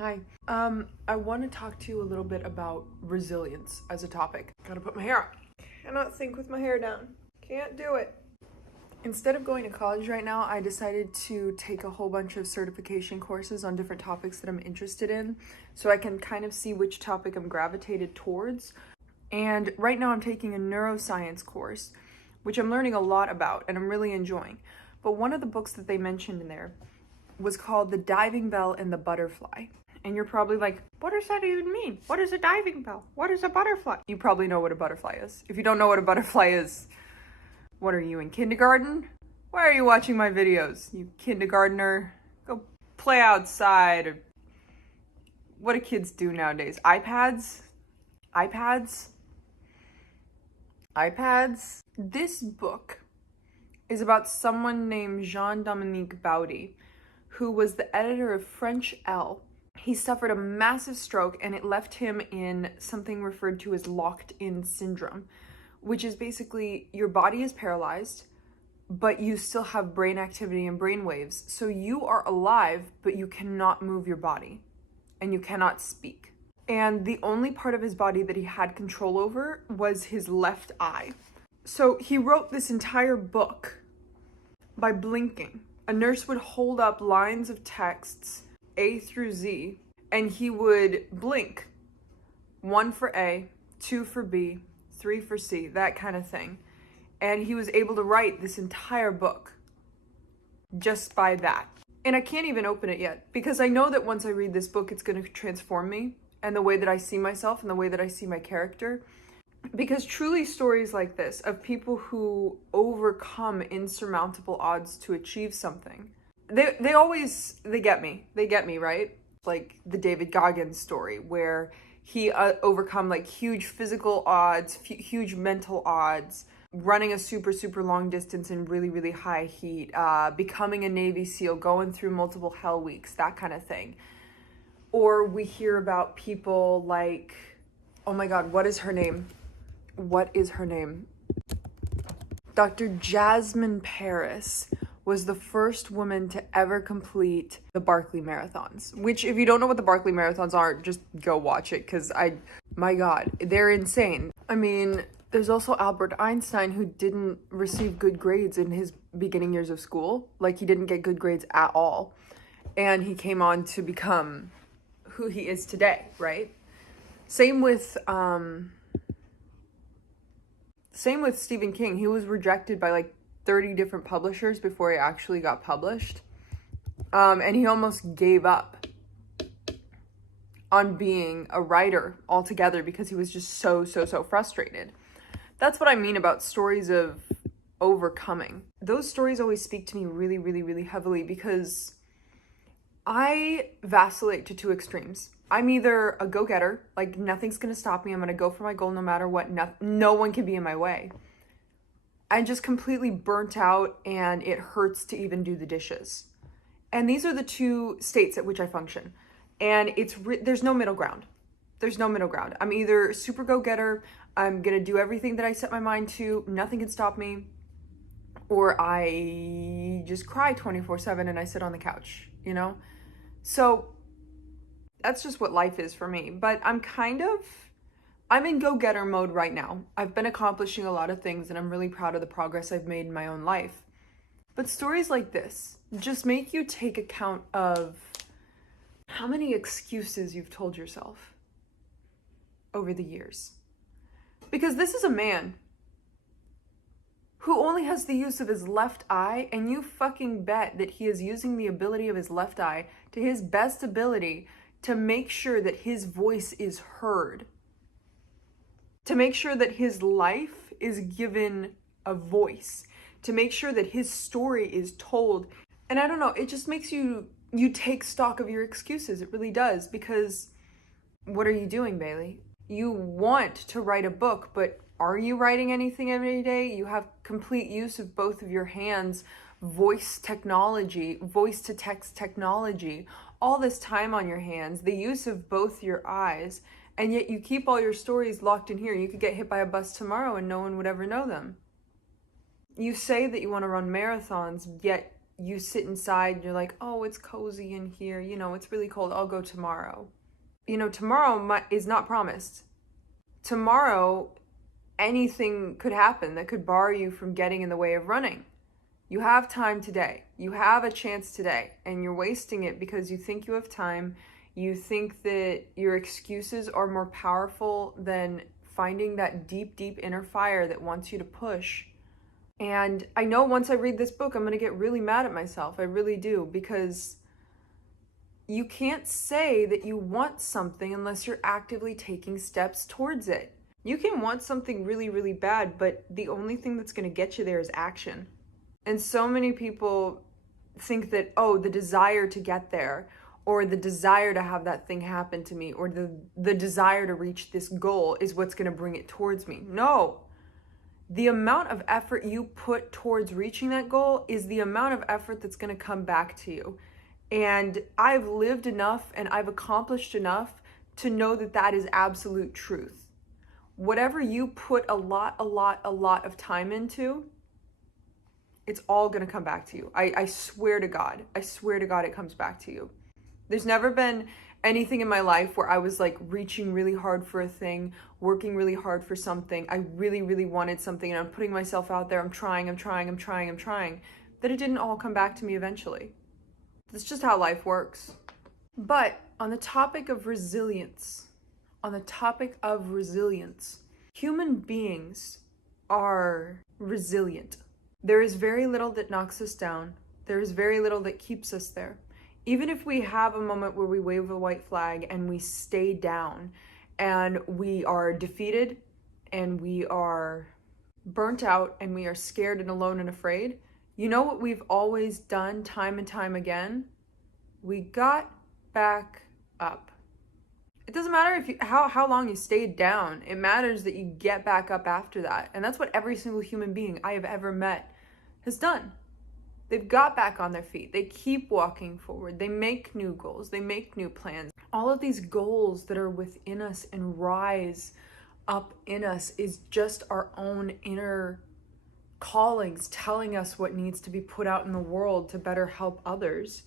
Hi. I want to talk to you a little bit about resilience as a topic. Gotta put my hair up. Cannot think with my hair down. Can't do it. Instead of going to college right now, I decided to take a whole bunch of certification courses on different topics that I'm interested in, so I can kind of see which topic I'm gravitated towards. And right now I'm taking a neuroscience course, which I'm learning a lot about and I'm really enjoying. But one of the books that they mentioned in there was called The Diving Bell and the Butterfly. And you're probably like, what does that even mean? What is a diving bell? What is a butterfly? You probably know what a butterfly is. If you don't know what a butterfly is, what are you, in kindergarten? Why are you watching my videos, you kindergartner? Go play outside. Or what do kids do nowadays? iPads? This book is about someone named Jean-Dominique Baudy, who was the editor of French Elle. He suffered a massive stroke and it left him in something referred to as locked-in syndrome, which is basically your body is paralyzed, but you still have brain activity and brain waves. So you are alive, but you cannot move your body and you cannot speak. And the only part of his body that he had control over was his left eye. So he wrote this entire book by blinking. A nurse would hold up lines of texts, A through Z, and he would blink. 1 for A, 2 for B, 3 for C, that kind of thing. And he was able to write this entire book just by that. And I can't even open it yet because I know that once I read this book, it's going to transform me and the way that I see myself and the way that I see my character. Because truly stories like this of people who overcome insurmountable odds to achieve something, they get me, right? Like the David Goggins story where he overcome like huge physical odds, huge mental odds, running a super long distance in really high heat, becoming a Navy SEAL, going through multiple hell weeks, that kind of thing. Or we hear about people like, oh my God, what is her name? Dr. Jasmine Paris was the first woman to ever complete the Barkley Marathons, which if you don't know what the Barkley Marathons are, just go watch it because my God, they're insane. I mean, there's also Albert Einstein who didn't receive good grades in his beginning years of school. Like he didn't get good grades at all. And he came on to become who he is today, right? Same with Stephen King. He was rejected by like 30 different publishers before he actually got published. And he almost gave up on being a writer altogether because he was just so frustrated. That's what I mean about stories of overcoming. Those stories always speak to me really heavily because I vacillate to two extremes. I'm either a go-getter, like nothing's gonna stop me, I'm gonna go for my goal no matter what, no one can be in my way. I'm just completely burnt out and it hurts to even do the dishes. And these are the two states at which I function. And there's no middle ground. I'm either super go-getter, I'm gonna do everything that I set my mind to, nothing can stop me, or I just cry 24/7 and I sit on the couch, you know? So that's just what life is for me. But I'm in go-getter mode right now. I've been accomplishing a lot of things and I'm really proud of the progress I've made in my own life. But stories like this just make you take account of how many excuses you've told yourself over the years. Because this is a man who only has the use of his left eye, and you fucking bet that he is using the ability of his left eye to his best ability to make sure that his voice is heard, to make sure that his life is given a voice, to make sure that his story is told. And I don't know, it just makes you take stock of your excuses. It really does, because what are you doing, Bailey? You want to write a book, but are you writing anything every day? You have complete use of both of your hands, voice technology, voice to text technology, all this time on your hands, the use of both your eyes, and yet you keep all your stories locked in here. You could get hit by a bus tomorrow and no one would ever know them. You say that you want to run marathons, yet you sit inside and you're like, oh, it's cozy in here, it's really cold, I'll go tomorrow. Tomorrow is not promised. Tomorrow, anything could happen that could bar you from getting in the way of running. You have time today. You have a chance today, and you're wasting it because you think you have time. You think that your excuses are more powerful than finding that deep, deep inner fire that wants you to push. And I know once I read this book, I'm going to get really mad at myself. I really do, because you can't say that you want something unless you're actively taking steps towards it. You can want something really, really bad, but the only thing that's going to get you there is action. And so many people think that, oh, the desire to get there, or the desire to have that thing happen to me, or the desire to reach this goal is what's going to bring it towards me. No. The amount of effort you put towards reaching that goal is the amount of effort that's going to come back to you. And I've lived enough and I've accomplished enough to know that that is absolute truth. Whatever you put a lot of time into, it's all going to come back to you. I swear to God. I swear to God it comes back to you. There's never been anything in my life where I was like reaching really hard for a thing, working really hard for something. I really, really wanted something and I'm putting myself out there. I'm trying, that it didn't all come back to me eventually. That's just how life works. But on the topic of resilience, human beings are resilient. There is very little that knocks us down. There is very little that keeps us there. Even if we have a moment where we wave a white flag and we stay down and we are defeated and we are burnt out and we are scared and alone and afraid, you know what we've always done time and time again? We got back up. It doesn't matter how long you stayed down. It matters that you get back up after that. And that's what every single human being I have ever met has done. They've got back on their feet. They keep walking forward. They make new goals. They make new plans. All of these goals that are within us and rise up in us is just our own inner callings telling us what needs to be put out in the world to better help others.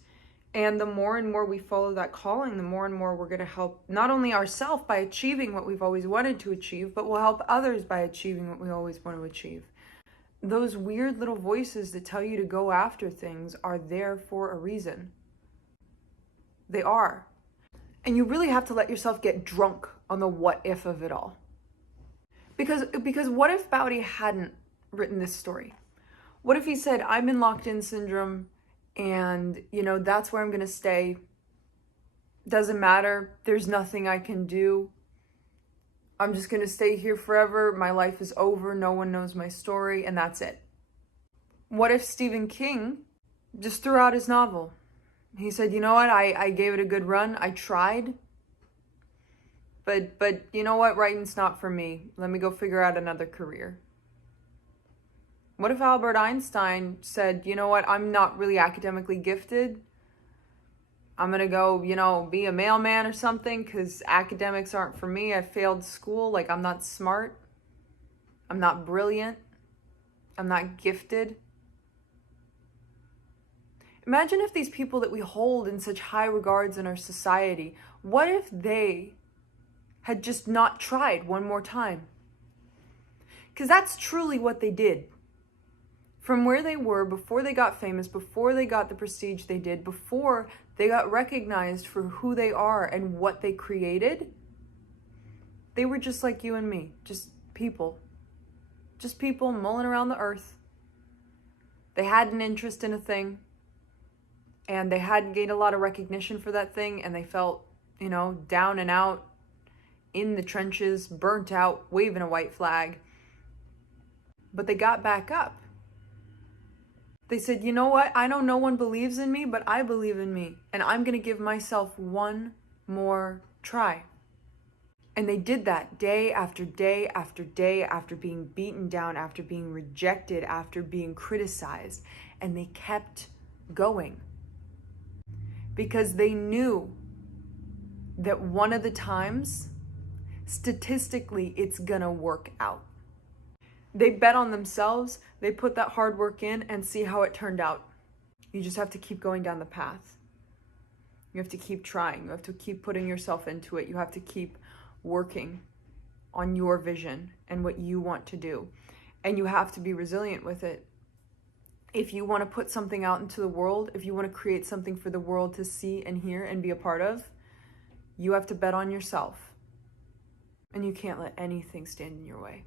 And the more and more we follow that calling, the more and more we're going to help not only ourselves by achieving what we've always wanted to achieve, but we'll help others by achieving what we always want to achieve. Those weird little voices that tell you to go after things are there for a reason. They are. And you really have to let yourself get drunk on the what if of it all. Because what if Bowdy hadn't written this story? What if he said, I'm in locked-in syndrome and, that's where I'm going to stay. Doesn't matter. There's nothing I can do. I'm just going to stay here forever. My life is over. No one knows my story, and that's it. What if Stephen King just threw out his novel? He said, you know what? I gave it a good run. I tried. But you know what? Writing's not for me. Let me go figure out another career. What if Albert Einstein said, you know what? I'm not really academically gifted. I'm going to go, be a mailman or something because academics aren't for me. I failed school. I'm not smart. I'm not brilliant. I'm not gifted. Imagine if these people that we hold in such high regards in our society, what if they had just not tried one more time? Because that's truly what they did. From where they were before they got famous, before they got the prestige they did, before they got recognized for who they are and what they created, they were just like you and me, just people mulling around the earth. They had an interest in a thing and they hadn't gained a lot of recognition for that thing, and they felt, down and out in the trenches, burnt out, waving a white flag. But they got back up. They said, you know what? I know no one believes in me, but I believe in me. And I'm going to give myself one more try. And they did that day after day after day, after being beaten down, after being rejected, after being criticized. And they kept going. Because they knew that one of the times, statistically, it's going to work out. They bet on themselves, they put that hard work in and see how it turned out. You just have to keep going down the path. You have to keep trying. You have to keep putting yourself into it. You have to keep working on your vision and what you want to do. And you have to be resilient with it. If you want to put something out into the world, if you want to create something for the world to see and hear and be a part of, you have to bet on yourself. And you can't let anything stand in your way.